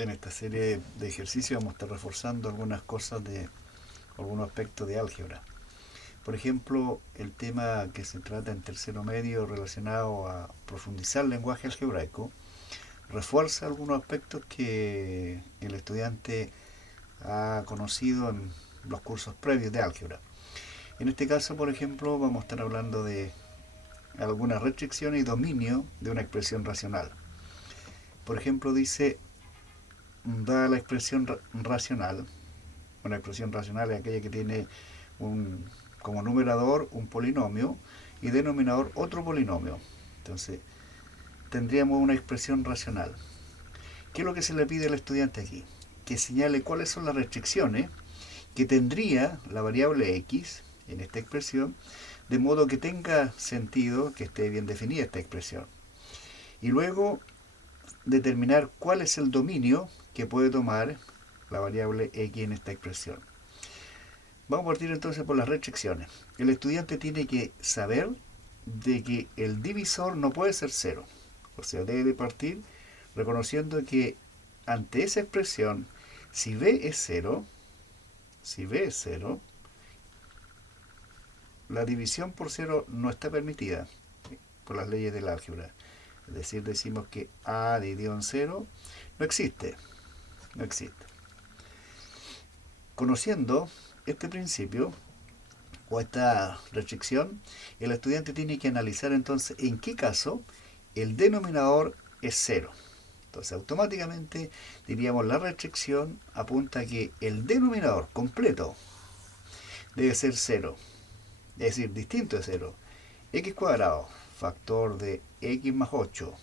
En esta serie de ejercicios vamos a estar reforzando algunas cosas algunos aspectos de álgebra. Por ejemplo, el tema que se trata en tercero medio relacionado a profundizar el lenguaje algebraico refuerza algunos aspectos que el estudiante ha conocido en los cursos previos de álgebra. En este caso, por ejemplo, vamos a estar hablando de algunas restricciones y dominio de una expresión racional. Por ejemplo, dice, da la expresión racional. Una expresión racional es aquella que tiene como numerador un polinomio y denominador otro polinomio. Entonces, tendríamos una expresión racional. ¿Qué es lo que se le pide al estudiante aquí? Que señale cuáles son las restricciones que tendría la variable x en esta expresión, de modo que tenga sentido, que esté bien definida esta expresión. Y luego determinar cuál es el dominio que puede tomar la variable x en esta expresión. Vamos a partir entonces por las restricciones. El estudiante tiene que saber de que el divisor no puede ser 0. O sea, debe partir reconociendo que ante esa expresión, si b es 0, la división por 0 no está permitida por las leyes del álgebra. Es decir, decimos que a dividido en 0 no existe. No existe. Conociendo este principio o esta restricción, el estudiante tiene que analizar entonces en qué caso el denominador es 0. Entonces automáticamente diríamos la restricción apunta a que el denominador completo debe ser 0, es decir, distinto de 0. X cuadrado, factor de x más 8,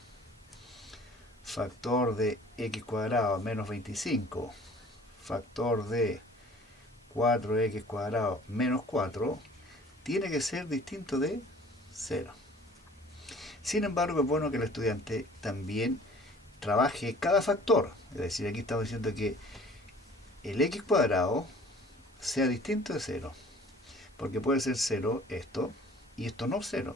factor de x cuadrado menos 25, factor de 4x cuadrado menos 4, tiene que ser distinto de 0. Sin embargo, es bueno que el estudiante también trabaje cada factor. Es decir, aquí estamos diciendo que el x cuadrado sea distinto de 0. Porque puede ser 0 esto y esto no 0.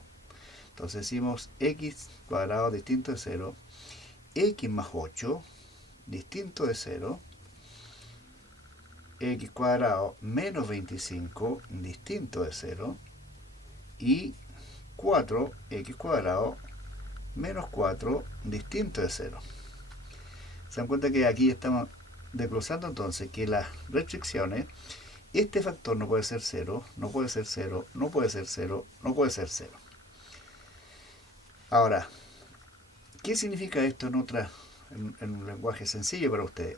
Entonces decimos x cuadrado distinto de 0, x más 8 distinto de 0, x cuadrado menos 25 distinto de 0 y 4x cuadrado menos 4 distinto de 0. Se dan cuenta que aquí estamos desglosando entonces que las restricciones, este factor no puede ser 0, no puede ser 0, no puede ser 0, no puede ser 0. Ahora, ¿qué significa esto en un lenguaje sencillo para ustedes?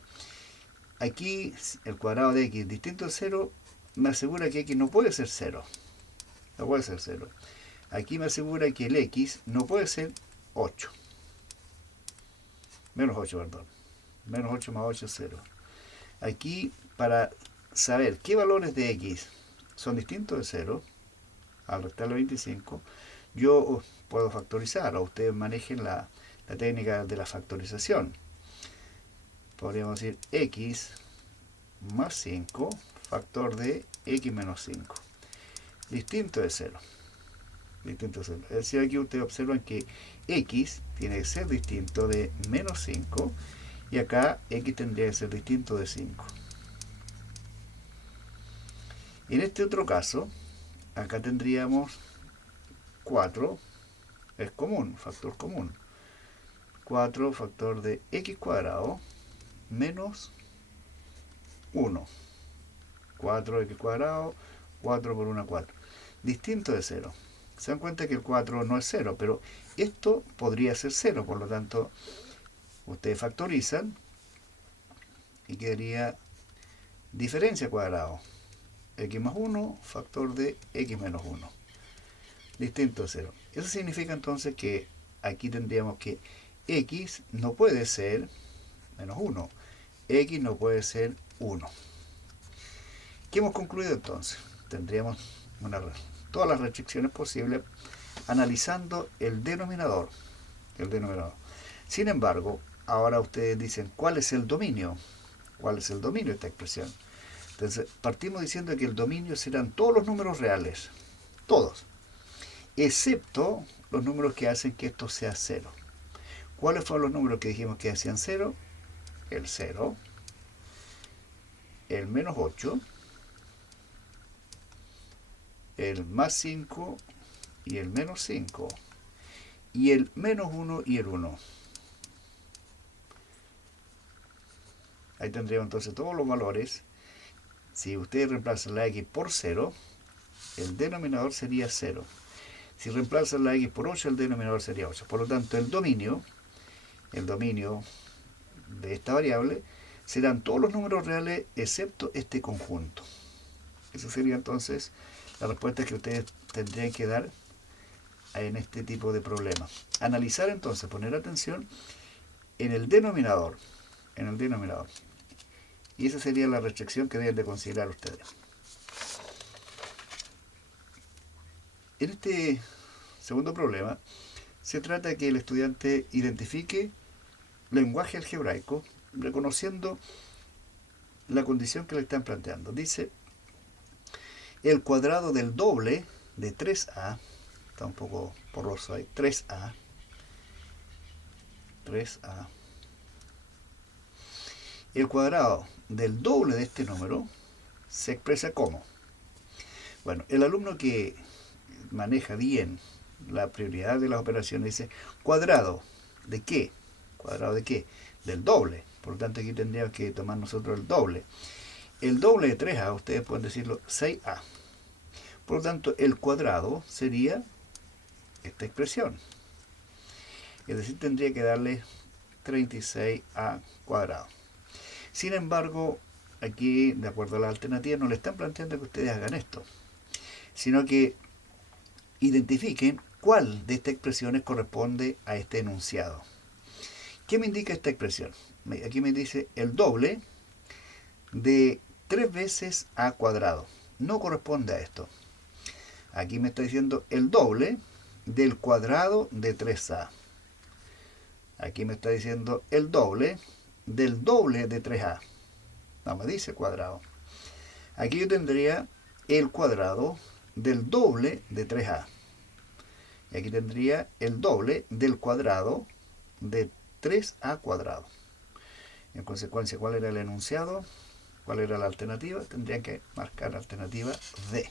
Aquí el cuadrado de x distinto de 0 me asegura que x no puede ser 0. No puede ser 0. Aquí me asegura que el x no puede ser 8. Menos 8, perdón. Menos 8 más 8 es 0. Aquí, para saber qué valores de x son distintos de 0, al restarle 25, yo puedo factorizar, o ustedes manejen la técnica de la factorización. Podríamos decir x más 5, factor de x menos 5. Distinto de 0. Distinto de 0. Es decir, aquí ustedes observan que x tiene que ser distinto de menos 5 y acá x tendría que ser distinto de 5. En este otro caso, acá tendríamos 4, es común, factor común. 4 factor de x cuadrado menos 1. 4x cuadrado, 4 por 1, 4. Distinto de 0. Se dan cuenta que el 4 no es 0, pero esto podría ser 0, por lo tanto, ustedes factorizan y quedaría diferencia cuadrado. X más 1, factor de x menos 1. Distinto de 0. Eso significa entonces que aquí tendríamos que x no puede ser menos 1. X no puede ser 1. ¿Qué hemos concluido entonces? Tendríamos todas las restricciones posibles analizando el denominador. Sin embargo, ahora ustedes dicen, ¿cuál es el dominio? ¿Cuál es el dominio de esta expresión? Entonces, partimos diciendo que el dominio serán todos los números reales. Todos. Excepto los números que hacen que esto sea 0. ¿Cuáles fueron los números que dijimos que hacían 0? el 0, el menos 8, el más 5 y el menos 5, y el menos 1 y el 1. Ahí tendríamos entonces todos los valores. Si ustedes reemplazan la x por 0, el denominador sería 0. Si reemplazan la x por 8, el denominador sería 8. Por lo tanto, el dominio de esta variable serán todos los números reales excepto este conjunto. Esa sería entonces la respuesta que ustedes tendrían que dar en este tipo de problemas. Analizar entonces, poner atención en el denominador. Y esa sería la restricción que deben de considerar ustedes. En este segundo problema, se trata de que el estudiante identifique lenguaje algebraico reconociendo la condición que le están planteando. Dice, el cuadrado del doble de 3a, está un poco borroso ahí, 3a, el cuadrado del doble de este número se expresa como. Bueno, el alumno que maneja bien la prioridad de las operaciones dice, ¿cuadrado de qué? ¿Cuadrado de qué? Del doble. Por lo tanto, aquí tendríamos que tomar nosotros el doble. El doble de 3a, ustedes pueden decirlo 6a. Por lo tanto, el cuadrado sería esta expresión. Es decir, tendría que darle 36a cuadrado. Sin embargo, aquí, de acuerdo a la alternativa, no le están planteando que ustedes hagan esto, sino que identifiquen cuál de estas expresiones corresponde a este enunciado. ¿Qué me indica esta expresión? Aquí me dice el doble de 3 veces a cuadrado. No corresponde a esto. Aquí me está diciendo el doble del cuadrado de 3a. Aquí me está diciendo el doble del doble de 3a. No me dice cuadrado. Aquí yo tendría el cuadrado del doble de 3a. Y aquí tendría el doble del cuadrado de 3a cuadrado. En consecuencia, ¿cuál era el enunciado? ¿Cuál era la alternativa? Tendrían que marcar la alternativa D.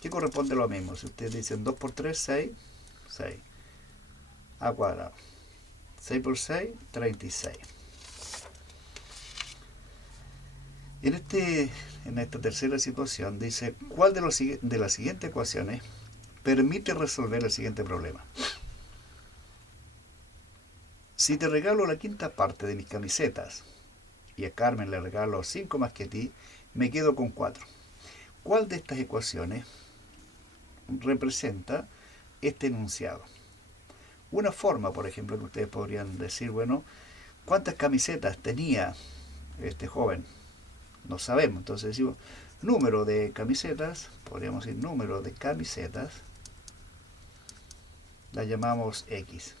¿Qué corresponde a lo mismo? Si ustedes dicen 2 por 3, 6, 6. A cuadrado. 6 por 6, 36. En esta tercera situación dice, ¿cuál de las siguientes ecuaciones permite resolver el siguiente problema? Si te regalo la quinta parte de mis camisetas y a Carmen le regalo 5 más que a ti, me quedo con 4. ¿Cuál de estas ecuaciones representa este enunciado? Una forma, por ejemplo, que ustedes podrían decir, bueno, ¿cuántas camisetas tenía este joven? No sabemos, entonces decimos número de camisetas, podríamos decir número de camisetas, la llamamos X.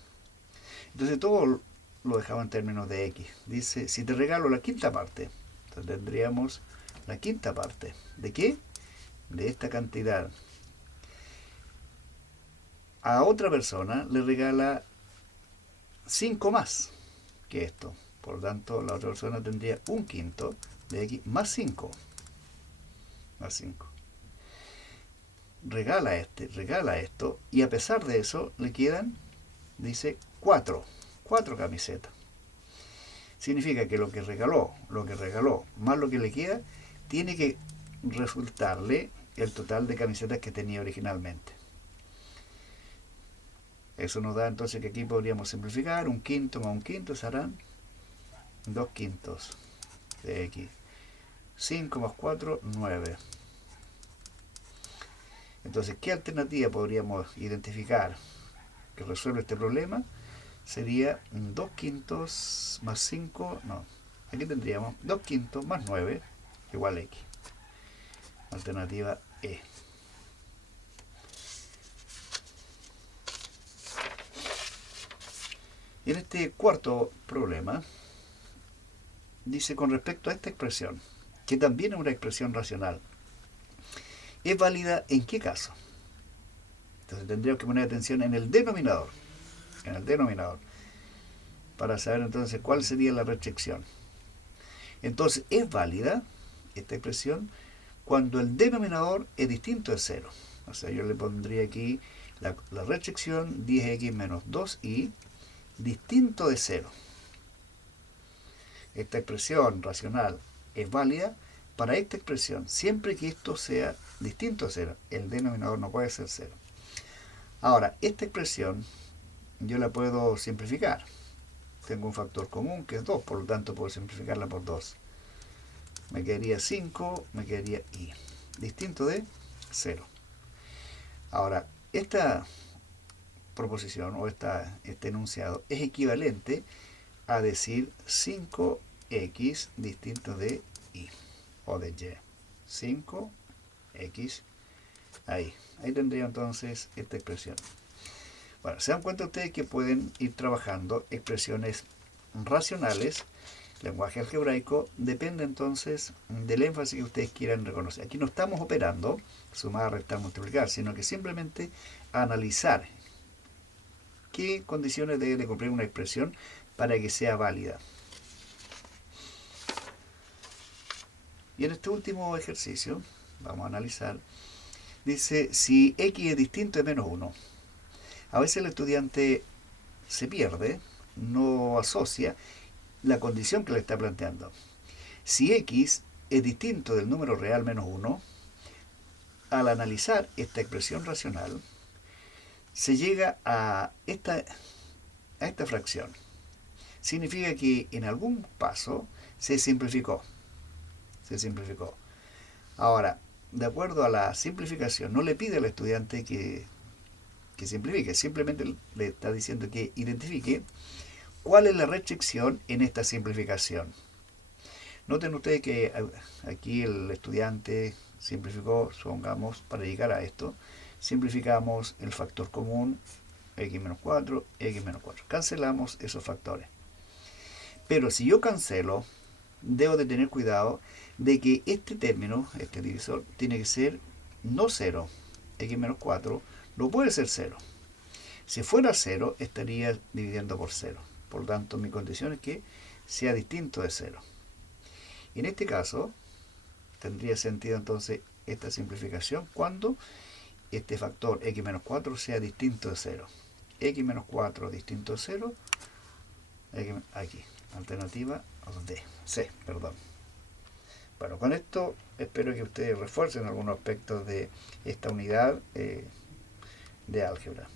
Entonces todo lo dejamos en términos de X. Dice, si te regalo la quinta parte, entonces tendríamos la quinta parte. ¿De qué? De esta cantidad. A otra persona le regala 5 más que esto. Por lo tanto, la otra persona tendría un quinto de X más 5. Más 5. Regala esto, y a pesar de eso le quedan, dice, 4 camisetas. Significa que lo que regaló, más lo que le queda, tiene que resultarle el total de camisetas que tenía originalmente. Eso nos da entonces que aquí podríamos simplificar, un quinto más un quinto serán 2 quintos de X. 5 más 4, 9. Entonces, ¿qué alternativa podríamos identificar que resuelve este problema? Sería 2 quintos más 5, no, aquí tendríamos 2 quintos más 9 igual a X. Alternativa E. Y en este cuarto problema, dice con respecto a esta expresión, que también es una expresión racional, ¿es válida en qué caso? Entonces tendríamos que poner atención en el denominador. para saber entonces cuál sería la restricción. Entonces es válida esta expresión cuando el denominador es distinto de 0. O sea, yo le pondría aquí la restricción 10x menos 2y distinto de 0. Esta expresión racional es válida para esta expresión, siempre que esto sea distinto de 0. El denominador no puede ser 0. Ahora, esta expresión yo la puedo simplificar. Tengo un factor común que es 2, por lo tanto puedo simplificarla por 2. Me quedaría 5, me quedaría y, distinto de 0. Ahora, esta proposición o este enunciado es equivalente a decir 5x distinto de y o de y. 5x ahí. Ahí tendría entonces esta expresión. Bueno, se dan cuenta ustedes que pueden ir trabajando expresiones racionales. Lenguaje algebraico depende entonces del énfasis que ustedes quieran reconocer. Aquí no estamos operando sumar, restar, multiplicar, sino que simplemente analizar qué condiciones debe de cumplir una expresión para que sea válida. Y en este último ejercicio, vamos a analizar, dice si x es distinto de menos 1. A veces el estudiante se pierde, no asocia la condición que le está planteando. Si x es distinto del número real menos 1, al analizar esta expresión racional, se llega a esta fracción. Significa que en algún paso se simplificó. Ahora, de acuerdo a la simplificación, no le pide al estudiante que simplifique, simplemente le está diciendo que identifique cuál es la restricción en esta simplificación. Noten ustedes que aquí el estudiante simplificó, supongamos, para llegar a esto, simplificamos el factor común, x menos 4, x menos 4. Cancelamos esos factores. Pero si yo cancelo, debo de tener cuidado de que este término, este divisor, tiene que ser no 0. X menos 4 no puede ser 0. Si fuera 0, estaría dividiendo por 0. Por lo tanto, mi condición es que sea distinto de 0. Y en este caso, tendría sentido entonces esta simplificación cuando este factor x menos 4 sea distinto de 0. X menos 4 distinto de 0, aquí, alternativa D, C, perdón. Bueno, con esto espero que ustedes refuercen algunos aspectos de esta unidad de álgebra.